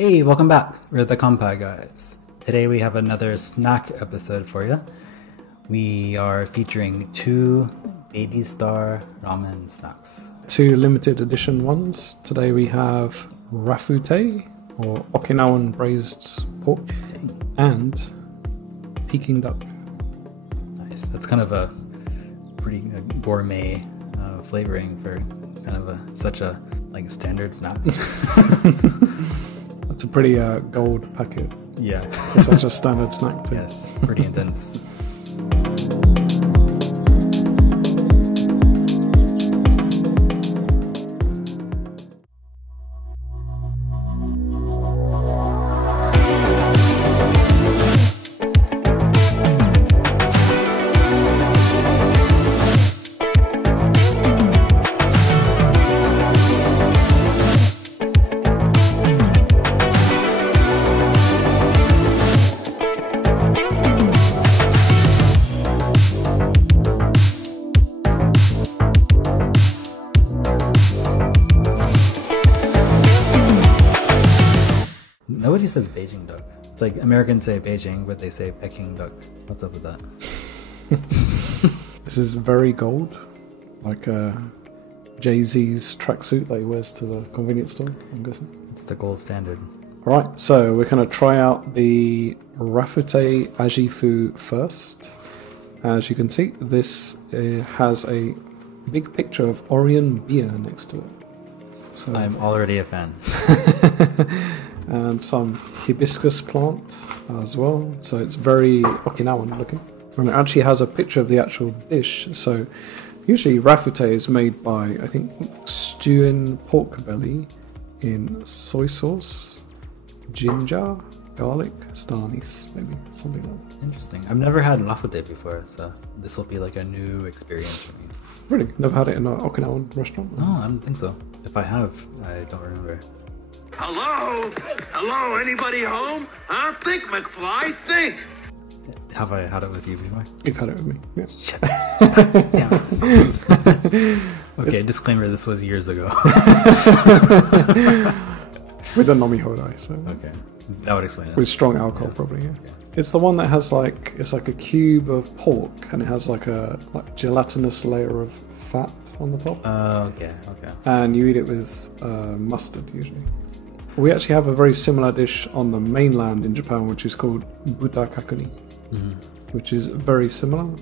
Hey, welcome back. We're the Kanpai Guys. Today we have another snack episode for you. We are featuring two Babystar Ramen snacks. Two limited edition ones. Today we have Rafute, or Okinawan braised pork, and Peking duck. Nice. That's kind of a pretty gourmet flavoring for kind of such a standard snack. It's a pretty gold packet. Yeah. It's such a standard snack too. Yes, pretty intense. Nobody says Beijing duck. It's like Americans say Beijing, but they say Peking duck. What's up with that? This is very gold, like Jay-Z's tracksuit that he wears to the convenience store, I'm guessing. It's the gold standard. Alright, so we're going to try out the Rafute Ajifu first. As you can see, this has a big picture of Orion beer next to it. So I'm already a fan. and some hibiscus plant as well, so it's very Okinawan looking. And it actually has a picture of the actual dish. So usually Rafute is made by, I think, stewing pork belly in soy sauce, ginger, garlic, star anise, maybe something like that. Interesting. I've never had Rafute before, so this will be like a new experience for me. Really? Never had it in an Okinawan restaurant? No, I don't think so. If I have, I don't remember. Hello? Hello, anybody home? Huh? Think, McFly, think! Have I had it with you before? You've had it with me, yes. Damn it. Okay, disclaimer, this was years ago. With a nomi hodai, so. Okay, that would explain it. With strong alcohol, probably, yeah. It's the one that has it's like a cube of pork, and it has like a gelatinous layer of fat on the top. Okay. And you eat it with mustard, usually. We actually have a very similar dish on the mainland in Japan, which is called buta kakuni, which is very similar.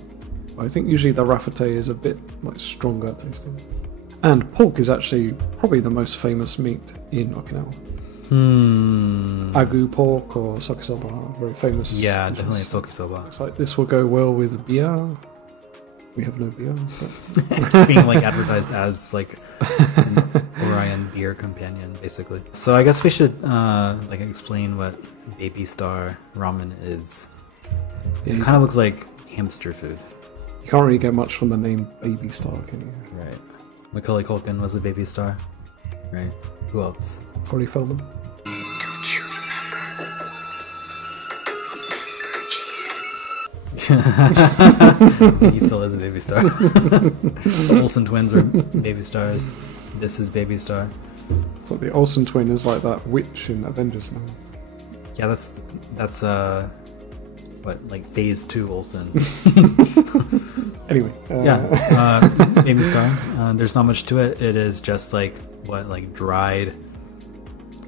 I think usually the Rafute is a bit stronger tasting. And pork is actually probably the most famous meat in Okinawa. Agu pork or sokisoba are very famous. Yeah, definitely sokisoba. Looks like this will go well with beer. We have no beer. But It's being advertised as an Orion beer companion, basically. So I guess we should explain what Babystar Ramen is. It kind of looks like hamster food. You can't really get much from the name Babystar, can you? Right. Macaulay Culkin was a baby star. Right. Who else? Corey Feldman. Don't you remember? He still is a baby star. The Olsen twins were baby stars. This is Babystar. I thought the Olsen twin is like that witch in Avengers now. Yeah, that's phase 2 Olsen. Anyway. Babystar. There's not much to it. It is just dried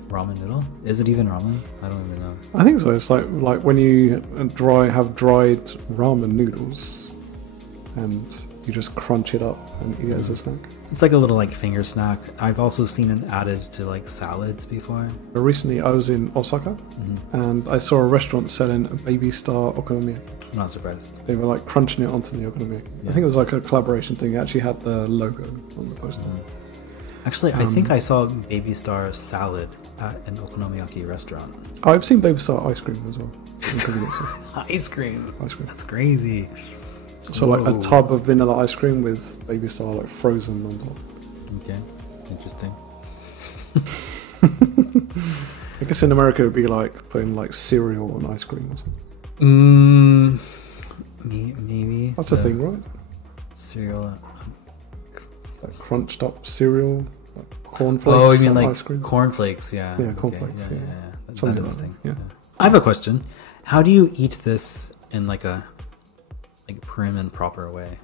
ramen noodle. Is it even ramen? I don't even know. I think so. It's like when you have dried ramen noodles, and you just crunch it up and eat it as a snack. It's like a little finger snack. I've also seen it added to salads before. Recently, I was in Osaka, and I saw a restaurant selling a Babystar okonomiyaki. I'm not surprised. They were crunching it onto the okonomiyaki. Yeah. I think it was a collaboration thing. It actually had the logo on the poster. Actually, I think I saw Babystar salad at an okonomiyaki restaurant. I've seen Babystar ice cream as well. Ice cream. Ice cream. That's crazy. So a tub of vanilla ice cream with Babystar frozen on top. Okay, interesting. I guess in America it would be putting cereal on ice cream or something. Maybe. That's a thing, right? Cereal. Like crunched up cereal, like cornflakes. Oh, you mean ice cream. cornflakes? Yeah. Yeah, cornflakes. Yeah. Something of like thing. that, yeah. I have a question. How do you eat this in like a prim and proper way?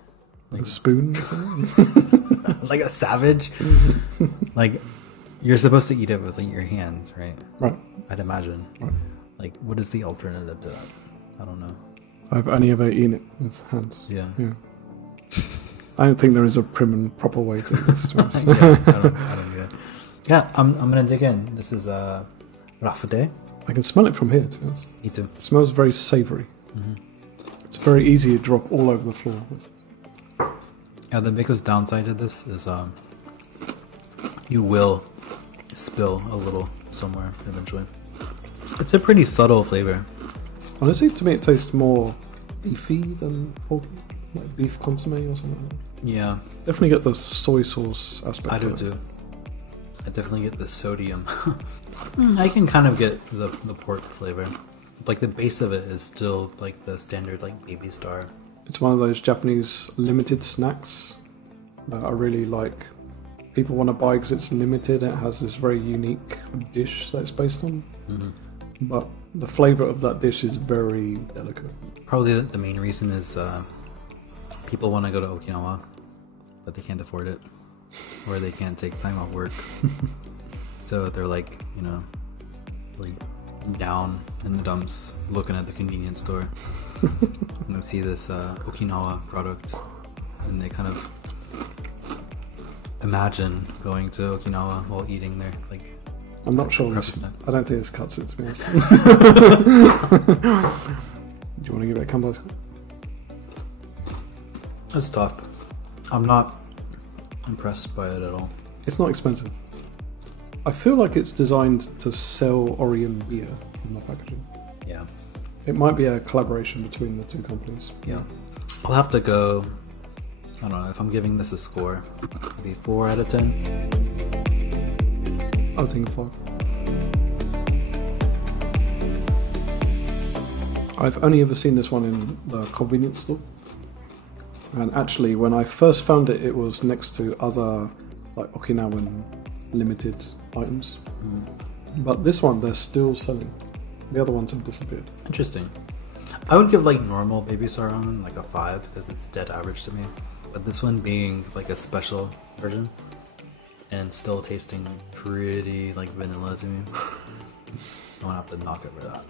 With a spoon? Or something? Like a savage? Like, you're supposed to eat it with like, your hands, right? Right. I'd imagine. Right. Like, what is the alternative to that? I don't know. I've only ever eaten it with hands. Yeah. Yeah. I don't think there is a prim and proper way to eat this, to be honest. Yeah, I don't get it. Yeah, I'm gonna dig in. This is Rafute. I can smell it from here, to be honest. Me too. It smells very savoury. It's very easy to drop all over the floor. Yeah, the biggest downside to this is you will spill a little somewhere eventually. It's a pretty subtle flavor. Honestly, to me it tastes more beefy than pork, like beef consomme or something like that. Yeah, Definitely get the soy sauce aspect. I do of it. too. I definitely get the sodium. I can kind of get the pork flavor. Like the base of it is still like the standard like Babystar. It's one of those Japanese limited snacks that I really like. People want to buy because it's limited. It has this very unique dish that it's based on. But the flavour of that dish is very delicate. Probably the main reason is people want to go to Okinawa, but they can't afford it, or they can't take time off work. So they're like, you know, like down in the dumps looking at the convenience store and they see this Okinawa product and they kind of imagine going to Okinawa while eating there. Like, I'm not sure. Crappy snack. I don't think this cuts it, to be honest. Do you want to give it a Kanpai Score? it's tough. I'm not impressed by it at all. It's not expensive. I feel like it's designed to sell Orion beer in the packaging. Yeah. It might be a collaboration between the two companies. Yeah. I'll have to go, I don't know, if I'm giving this a score, maybe 4 out of 10. I was thinking 5. I've only ever seen this one in the convenience store. And actually, when I first found it, it was next to other like Okinawan limited items. But this one, they're still selling. The other ones have disappeared. Interesting. I would give like normal Babystar Ramen like a 5 because it's dead average to me. But this one being like a special version and still tasting pretty like vanilla to me, I'm gonna have to knock it for that.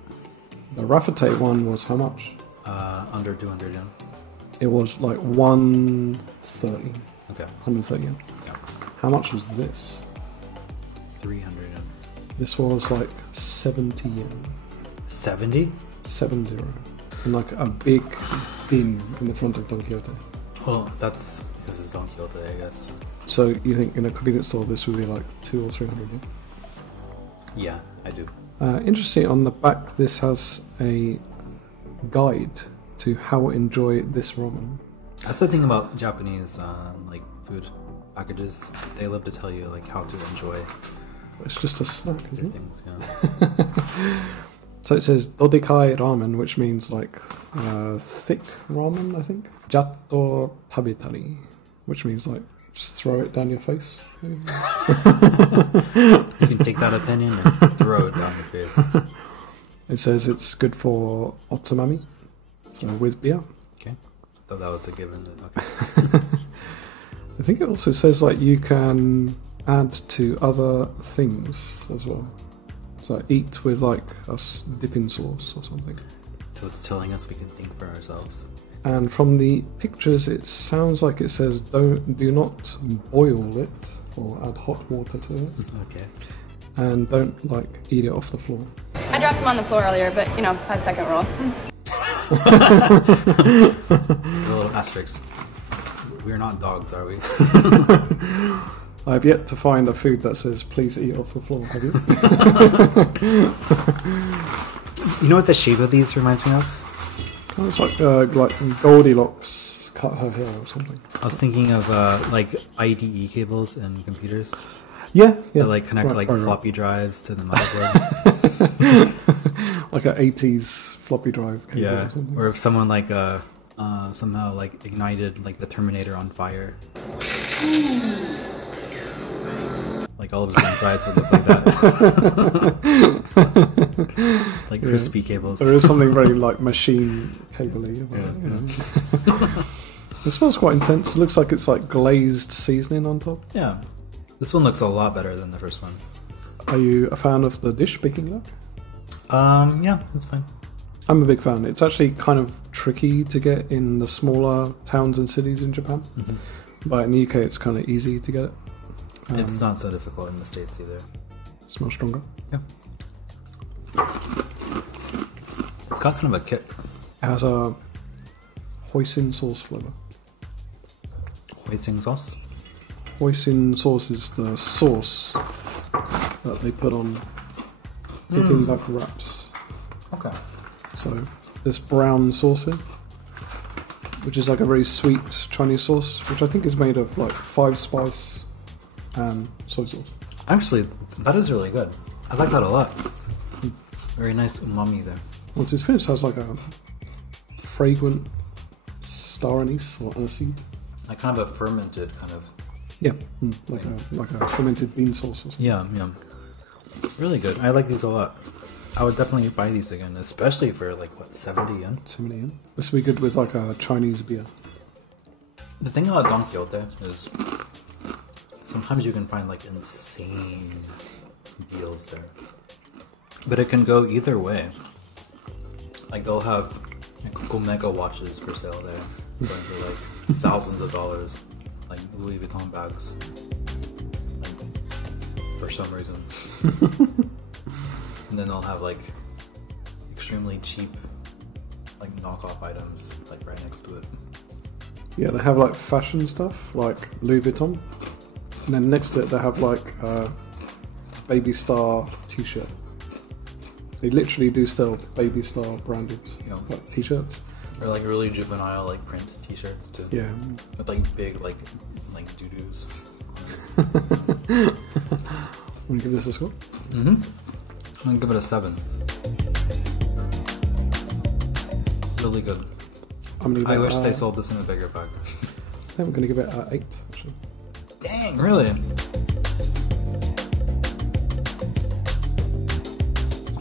The Rafute one was how much? Under 200 yen. It was like 130. Okay. 130 yen. Yeah. How much was this? 300 yen. This was like 70 yen. 70? 70. And like a big bin in the front of Don Quixote. Well, that's because it's Don Quixote, I guess. So you think in a convenience store this would be like 200 or 300 yen? Yeah, I do. Interesting, on the back this has a guide to how to enjoy this ramen. That's the thing about Japanese like food packages. They love to tell you like how to enjoy It's just a snack, your isn't it? things. Yeah. So it says Dodekai ramen, which means like thick ramen, I think. Jatto tabetari, which means like just throw it down your face. You can take that opinion and throw it down your face. It says it's good for otsumami, with beer. Okay. Thought that was a given. Okay. I think it also says like you can add to other things as well. So eat with like a dipping sauce or something. So it's telling us we can think for ourselves. And from the pictures, it sounds like it says do not boil it or add hot water to it, Okay. and don't like eat it off the floor. I dropped him on the floor earlier, but 5-second rule. A little asterisk. We're not dogs, are we? I have yet to find a food that says please eat off the floor. Have you? You know what the shape of these reminds me of? It's like Goldilocks cut her hair or something. I was thinking of like IDE cables in computers. Yeah. That like connect Right. floppy drives to the motherboard. Like an 80s floppy drive cable Yeah. or something. Or if someone like somehow like ignited like the Terminator on fire. Like all of his insides would look like that. like crispy cables. There is something very like machine cable-y about it, you know. It smells quite intense. It looks like it's like glazed seasoning on top. Yeah. This one looks a lot better than the first one. Are you a fan of the dish, speaking of? Yeah, it's fine. I'm a big fan. It's actually kind of tricky to get in the smaller towns and cities in Japan. But in the UK, it's kind of easy to get it. It's not so difficult in the States either. It smells stronger. Yeah. It's got kind of a kick. It has a hoisin sauce flavour. Hoisin sauce? Hoisin sauce is the sauce that they put on Peking duck wraps. Okay. So this brown sauce here, which is like a very sweet Chinese sauce, which I think is made of like 5 spice and soy sauce. Actually, that is really good. I like that a lot. Very nice umami there. Once it's finished, it has like a fragrant star anise or aniseed. Like kind of a fermented kind of. Yeah, like a fermented bean sauce or something. Yeah. Really good. I like these a lot. I would definitely buy these again, especially for like what, 70 yen? 70 yen. This would be good with like a Chinese beer. The thing about Don Quixote is sometimes you can find like insane deals there. But it can go either way. Like they'll have like Omega watches for sale there, going for like thousands of dollars, like Louis Vuitton bags, like, for some reason. And then they'll have like extremely cheap, like knockoff items, like right next to it. Yeah, they have like fashion stuff, like Louis Vuitton. And then next to it they have like a Babystar t-shirt. They literally do sell Babystar branded like t-shirts. Or like really juvenile like print t-shirts too. Yeah. With like big like doo-doos. Want to give this a score? I'm gonna give it a 7. Really good. I wish they sold this in a bigger pack. I think I'm going to give it an 8 actually. Dang, really?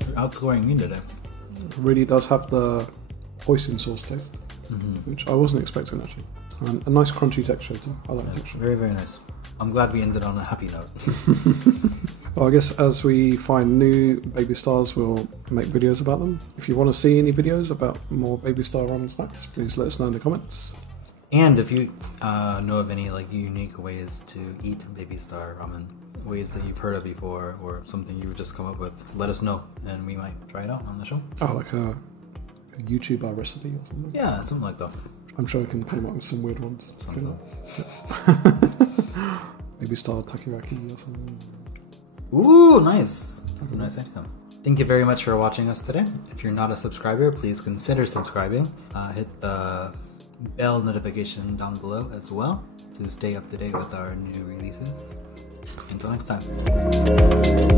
You're outscoring me today. It really does have the hoisin sauce taste, which I wasn't expecting actually. And a nice crunchy texture too. I like it. It's very, very nice. I'm glad we ended on a happy note. Well, I guess as we find new baby stars, we'll make videos about them. If you want to see any videos about more Babystar ramen snacks, please let us know in the comments. And if you know of any like unique ways to eat Babystar ramen, ways that you've heard of before, or something you would just come up with, let us know, and we might try it out on the show. Oh, like a YouTuber recipe or something? Yeah, something like that. I'm sure I can come up with some weird ones. Something. Babystar takoyaki or something. Ooh, nice. That's a nice idea. Thank you very much for watching us today. If you're not a subscriber, please consider subscribing. Hit the bell notification down below as well to stay up to date with our new releases. Until next time.